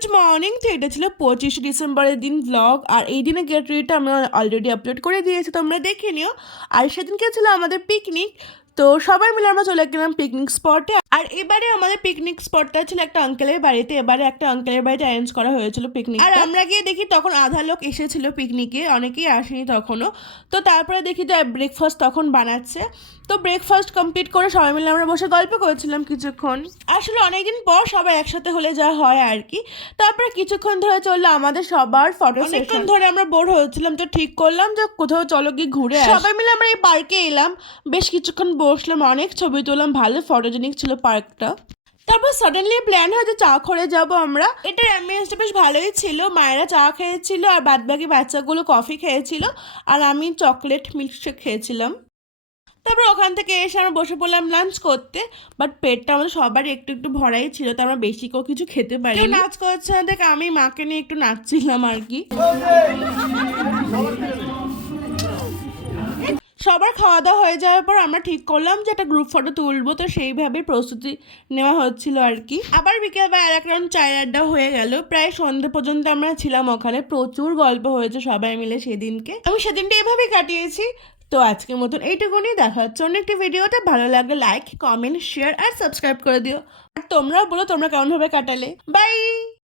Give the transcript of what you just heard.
Good morning. তো এটা ছিল 25 ডিসেম্বরের দিন ব্লগ, আর এই দিনে গেট রেডিটা আমি অলরেডি আপলোড করে দিয়েছি, তোমরা দেখে নিও। আর সেদিনকে ছিল আমাদের পিকনিক, তো সবাই মিলে আমরা চলে গেলাম পিকনিক স্পটে। আর এবারে আমাদের পিকনিক স্পটটা ছিল একটা আঙ্কেলের বাড়িতে। এবারে একটা আঙ্কেলের বাড়িতে অ্যারেঞ্জ করা হয়েছিল পিকনিক। আর আমরা গিয়ে দেখি তখন আধা লোক এসেছিল পিকনিকে, অনেকেই আসেনি তখনও। তো তারপরে দেখি যে ব্রেকফাস্ট তখন বানাচ্ছে। তো ব্রেকফাস্ট কমপ্লিট করে সবাই মিলে আমরা বসে গল্প করেছিলাম কিছুক্ষণ। আসলে অনেকদিন পর সবাই একসাথে হলে যা হয় আর কি। তারপরে কিছুক্ষণ ধরে চললো আমাদের সবার ফটো সেশন। অনেকক্ষণ ধরে আমরা বোর হয়েছিলাম, তো ঠিক করলাম যে কোথাও চলো গিয়ে ঘুরে আসি। সবাই মিলে আমরা এই পার্কে এলাম, বেশ কিছুক্ষণ বসলাম, অনেক ছবি তুললাম, ভালো ফটোজেনিক ছিল পার্কটা। তারপর সাডেনলি প্ল্যান হয় যে চা করে যাবো আমরা। এটার অ্যাম্বিয়েন্সটা বেশ ভালোই ছিল, মায়েরা চা খেয়েছিল আর বাদবাকি বাচ্চাগুলো কফি খেয়েছিল, আর আমি চকলেট মিল্কশেক খেয়েছিলাম। তারপর ওখান থেকে এসে আমরা বসে পড়লাম লাঞ্চ করতে। বাট পেটটা আমাদের সবারই একটু একটু ভরাই ছিল, তো আমরা বেশি করে কিছু খেতে পারি। নাচ করছে না দেখে আমি মাকে নিয়ে একটু নাচছিলাম আর কি। সবার খাওয়া দাওয়া হয়ে যাওয়ার পর আমরা ঠিক করলাম যে একটা গ্রুপ ফটো তুলবো, তো সেইভাবে প্রস্তুতি নেওয়া হচ্ছিল আর কি। আবার বিকেলবেলা আর এক রাউন্ড চায়ের আড্ডা হয়ে গেল, প্রায় সন্ধ্যে পর্যন্ত আমরা ছিলাম ওখানে, প্রচুর গল্প হয়েছে সবাই মিলে সেদিনকে। আমি সেদিনটা এভাবেই কাটিয়েছি। তো আজকের মতন এইটুকুনি, দেখা হচ্ছে অন্য একটি ভিডিওতে। ভালো লাগলে লাইক, কমেন্ট, শেয়ার আর সাবস্ক্রাইব করে দিও। আর তোমরাও বলো তোমরা কেমনভাবে কাটালে। বাই।